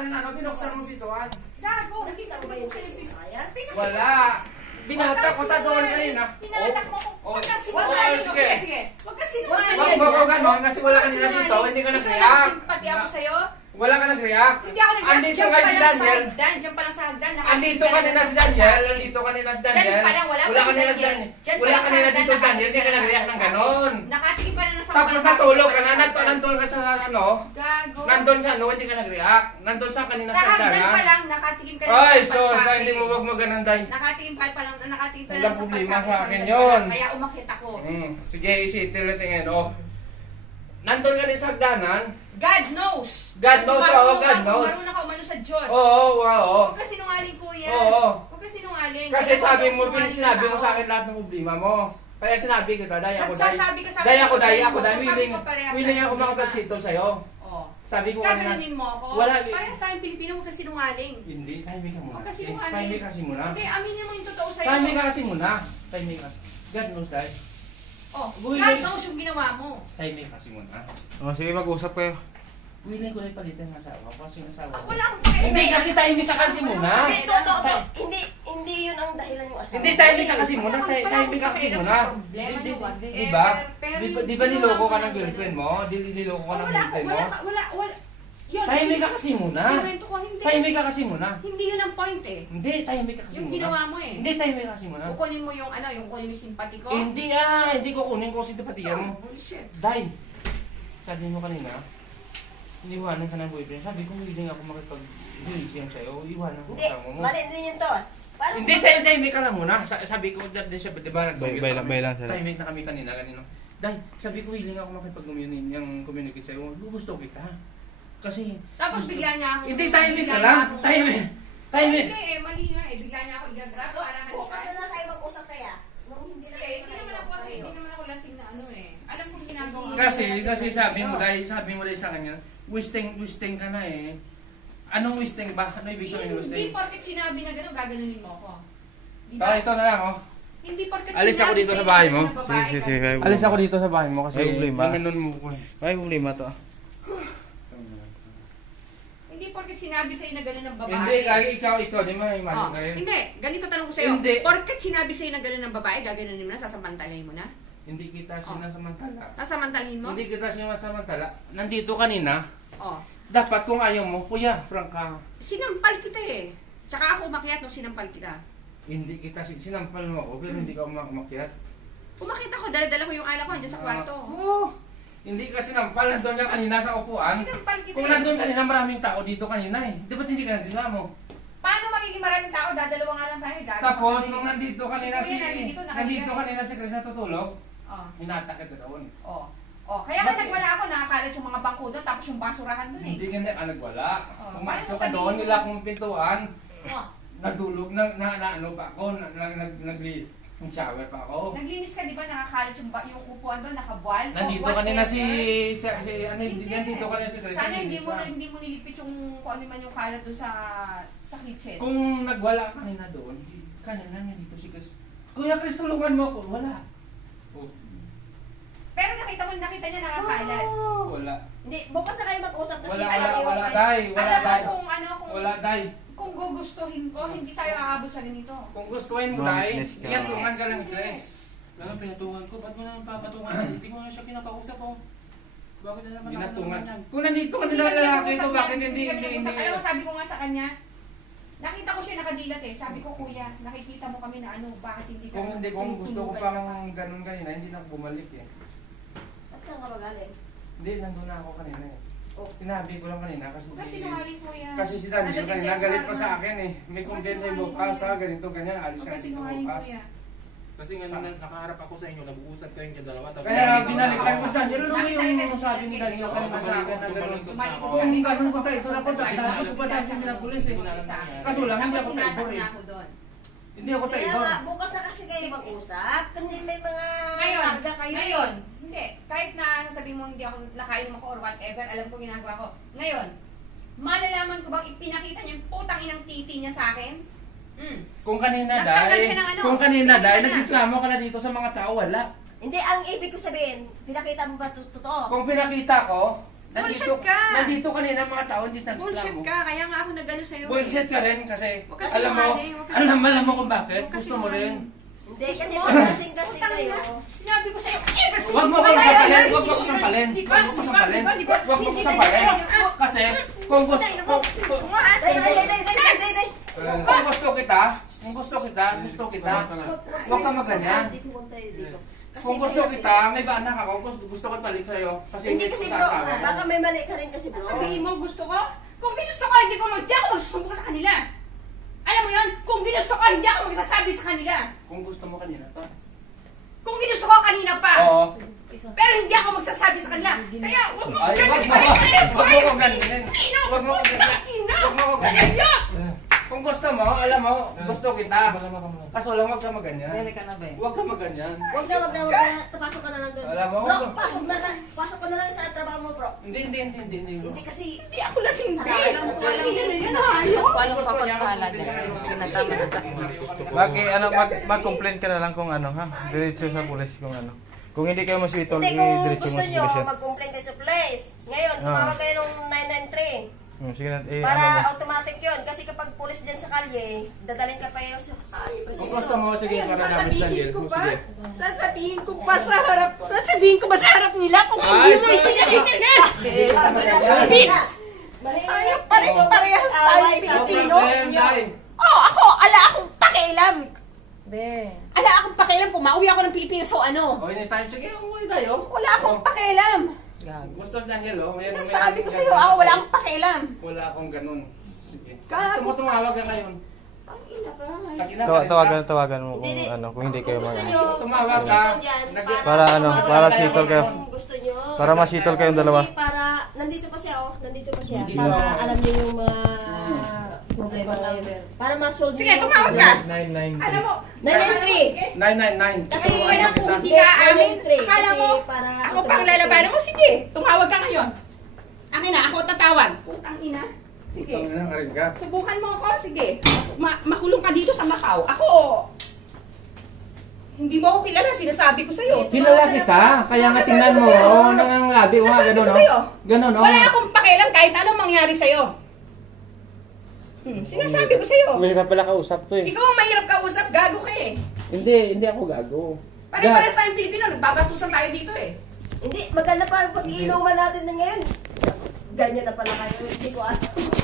rin ano, binuksan mo pintuan. Gago, nakita mo ba yung service? Wala. Binatak ko sa doon kanina. Tinatak mo ko. Oh. Sige. Huwag ka sinungaling. Huwag mo ganon kasi wala ka nila dito, hindi ka nag-react. Simpati ako sa'yo. Wala ka nag-react. Hindi ako nag-react. Andito ka si Daniel. Diyan pa lang sa hagdan. Andito kanina si Daniel. Andito kanina si Daniel. Diyan pa lang, wala kanina si Daniel. Wala kanina dito Daniel, hindi ka nag-react ng ganon. Nakatingin pa na sa Tapos natulog ka na, nandun ka sa ano. Gago. Nandun sa ano, hindi ka nag-react. Nandun sa kanina sa sa hagdan hagdan. pa lang, nakatingin ka na Ay, so sa hindi mo wag mo ganun day. Nakatingin pa lang Walang problema sa akin yun. Kaya umakit ako. Sige, isitil natin ngayon. Oh. Nandun ka din sa hagdanan. God knows. God knows, oo, God knows. Marunong ka umano sa Diyos. Oo. Huwag ka sinungaling, kuya. Oo. Huwag ka sinungaling. Kasi sinabi mo sa akin lahat ng problema mo. Kaya sinabi kita, dahil ako willing ako makapagsitol sa'yo. Sabi ko kanina. Gaganunin mo ako. Wala. Parehas tayong Pilipino, huwag ka sinungaling. Hindi, tahimik ka muna. Huwag ka sinungaling. Tahimik kasi muna. Hindi, aminin mo yung totoo sa'yo. Tahimik ka kasi muna. Tahimik ka. God knows dahil. God knows yung ginawa mo. Tahimik kasi muna. Sige, mag-usap kayo. Willing ko na ipalitan ng asawa ko kasi yung asawa ko. Wala akong pakialam. Hindi kasi tahimik ka kasi muna. Hindi yun ang dahilan yung asawa. Hindi, tahimik ka kasi muna. Tahimik ka kasi muna. Di ba? Di ba niloko ka ng girlfriend mo? Niloko ka ng girlfriend mo? Wala. Tahimik ka kasi muna. Tahimik ka kasi muna. Hindi yun ang point eh. Hindi, tahimik ka kasi muna. Yung ginawa mo eh. Hindi, tahimik ka kasi muna. Kukunin mo yung kukunin mo yung simpati ko. Hindi ko kunin ko simpatiyan mo. Bullshit. Dahil, sabi mo kanina, iniwanan ka ng boyfriend. Sabi ko, willing ako makipag-relation sa'yo. Iwanan ko kasama mo. Mali din yun to. Hindi, sa'yo tahimik ka lang muna. Sabi ko, di ba Bay lang sila. tahimik na kami kanina. Dahil, sabi ko, willing ako makipag-communicate sa'yo. Gusto kita. Kasi, Tapos bigla niya ako. hindi, tahimik ka lang. Tahimik. Hindi eh, mali nga eh. Bigla niya ako igagrato. Bukas na lang kayo mag-usap kaya. Nung hindi na kayo Hindi naman ako lasing na ano eh. Alam kong ginagawa. Kasi sabi mo dahil sa kanya, wisting ka na eh. Anong wisting ba? Ano ibig sabihin ng wisting? Hindi porket sinabi na gano'n, gaganunin mo ako. Diba? Para ito na lang oh. Hindi porket Alis ako sinabi dito sa'yo sa bahay mo. na babae ka. Sige. Alis ako dito sa bahay mo kasi may problema. ganun mo ko eh. May problema to. Hindi porket sinabi sa'yo na gano'n ng babae. Hindi, ikaw, di ba may mali kayo? Hindi, ganito tanong ko sa'yo. Hindi. Porket sinabi sa'yo na gano'n ng babae, gaganunin mo na, sasampantalahin mo na? Hindi kita sinasamantala. Sasamantalahin mo? Hindi kita sinasamantala. Nandito kanina, Oh. dapat kung ayaw mo, kuya, frank ka. Sinampal kita eh. Tsaka ako umakyat nung sinampal kita. Hindi kita sinampal mo ako, pero hindi ka umakyat. Umakyat ako, dala-dala ko yung alak ko andyan sa kwarto. Hindi ka sinampal, nandun ka kanina sa upuan. Sinampal kita Kung nandun kanina, maraming tao dito kanina eh. Di ba't hindi ka nandila mo? Paano magiging maraming tao? Dadalawa nga lang tayo. Tapos, nung nandito kanina Si Kuya nandito kanina si Chris natutulog, Oh. hinatak kita doon. Oh. Kaya nga nagwala ako, nakakalat yung mga bangko doon, tapos yung basurahan doon eh. Hindi ka ka nagwala. Oh, Pumasok paano ka sasabihin doon, mo? nilak mong pintuan. Oh. Nagdulog, ano pa ako, nag-shower pa ako. Naglinis ka, di ba? Nakakalat yung upuan doon, nakabual. Nandito kanina nandito kanina si Chris. Sana hindi mo nilipit yung kung ano man yung kalat doon sa kitchen. Kung nagwala ka kanina doon, kanina nandito si Chris. Kuya Chris, tulungan mo ako. Wala. Pero nakita niya nakakalat. Wala. Hindi, bukas na kayo mag-usap kasi Wala, day. Wala, day. Kung gugustuhin ko, hindi tayo aabot sa ganito. Kung gustuhin mo, day, Yes, ka. pinatuhan ka lang, Chris. Lalo pinatuhan ko, ba't mo na papatungan? Hindi mo na siya kinakausap ko. Bakit na naman pinatungan? Kung nandito ka nila lalaki ito, bakit hindi? Kaya sabi ko nga sa kanya, nakita ko siya nakadilat eh. Sabi ko, kuya, nakikita mo kami na bakit hindi ka Kung gusto ko pang ganun kanina, hindi na ako bumalik eh. Ba't ka nga magaling? Hindi, nandun na ako kanina eh. Sinabi ko lang kanina kasi sinungaling kuya. Kasi si Daniel kanina galit pa sa akin eh. May complaint sa bukas ha, ganito ganyan, alis ka dito bukas. Kasi nga nakaharap ako sa inyo, nag-uusap kayong dalawa. Kaya binalikan ko sa Daniel, ano ba yung sabi ni Daniel kanina sa akin na gano'n? Kung gano'n pa kayo, ako tapos pa tayo sa minapulis eh. Kaso lang, hindi ako tayo eh. Hindi ako tayo. Bukas na kasi kayo mag-usap kasi may mga karga kayo. Ngayon, hindi. Kahit na sabi mo hindi ako nakainom ako or whatever, alam ko ginagawa ko. Ngayon, malalaman ko bang ipinakita niya yung putang inang titi niya sa akin? Kung kanina dahil, nagreklamo ka na dito sa mga tao, wala. Hindi, ang ibig ko sabihin, pinakita mo ba totoo? Kung pinakita ko, Bullshit ka! Nandito kanina mga tao, hindi nagreklamo. Bullshit ka, kaya nga ako nagano sa'yo. Bullshit ka rin kasi, Huwag kasi alam mo, sinungaling, huwag kasi- alam mo kung bakit, Huwag kasi gusto mo rin. Hindi, kasi magkasing kasi kayo. Sinabi ko sa'yo, Huwag mo kong sampalin, huwag mo kong sampalin. Huwag mo kong sampalin. Huwag mo kong sampalin. Kasi, kung gusto kita, huwag ka maganyan. Kung gusto kita, may anak ako, gusto ko balik sa'yo. Hindi kasi bro, baka may mali ka rin kasi bro. Sabihin mo gusto ko? Kung ginusto ko, hindi ako magsusumbong sa kanila. Alam mo yun? Kung ginusto ko, hindi ako magsasabi sa kanila. Kung gusto mo kanina to. Kung ginusto ko, kanina pa. Oo. Pero hindi ako magsasabi sa kanila. Kaya, huwag mo Ay, kong huwag mo kong ganyan. Huwag mo kong ganyan. Huwag mo kong ganyan. Kung gusto mo, alam mo, gusto kita. Kaso lang, huwag ka maganyan. Huwag ka maganyan. Wag na, pasok ka na lang doon. Alam mo, Bro, pasok ka na lang sa trabaho mo bro. Hindi. Hindi kasi, Hindi ako lasing din. Paano papagpala dyan? Mag-complain ka na lang kung ano ha. Diretso sa pulis kung ano. Kung hindi kayo maswitol, hindi kung diretso mo gusto sa nyo, pulis yan. mag-complain kayo sa police. Ngayon, tumawag kayo ng 993. Sige na, ano Para mo. automatic yun. Kasi kapag police dyan sa kalye, dadalhin ka pa yung sa Kung gusto mo, sige, para namin sa jail. Sige. Sasabihin ko ba sa harap nila kung Ay, hindi mo internet? Bitch! Ayop pa rin parehas tayo Pilipino. Oh, ako, ala akong pakialam. Ala akong pakialam kung mauwi ako ng Pilipinas o ano. O, anytime, sige, umuwi tayo. Wala akong pakialam. Gusto na Daniel, oh. Sabi ko sa'yo, ako wala akong pakialam. Wala akong ganun. Sige. Gago Gusto mo tumawag ka ngayon? Ang ina ka. Tagina ka rin ba? Tawagan mo kung ano, kung hindi kayo gusto mag nyo, Tumawag ka. Para ano, para sitol kayo. Kung gusto nyo. Para masitol kayong dalawa. Kasi para, nandito pa siya oh. Nandito pa siya. Hindi Para lang. alam nyo yung mga problema ngayon. Para ma-solve Sige, yung tumawag ka. 993. Alam mo, 993. 999. Kasi wala kung kung hindi ka aamin. 993. Akala mo, Kasi para ako pang lalabanan mo, sige. Tumawag ka ngayon. Akin na, ako tatawag. Putang ina. Sige. Tangina ka rin ka. Subukan mo ako, sige. Makulong ka dito sa Macau. Ako, hindi mo ako kilala, sinasabi ko sa'yo. Kilala kita, kaya nga tingnan mo, oh, nangangabi, mga Nasabi gano'n, ko no? sa'yo. Gano'n, no? Wala akong pakialam kahit anong mangyari sa'yo. Sinasabi ko sa'yo. Mahirap pala kausap to eh. Ikaw ang mahirap kausap, gago ka eh. Hindi ako gago. Pare-pares tayong Pilipino, nagbabastusan tayo dito eh. Hindi, maganda pa pag-iinuman natin na ngayon. Ganyan na pala kayo. Hindi ko alam.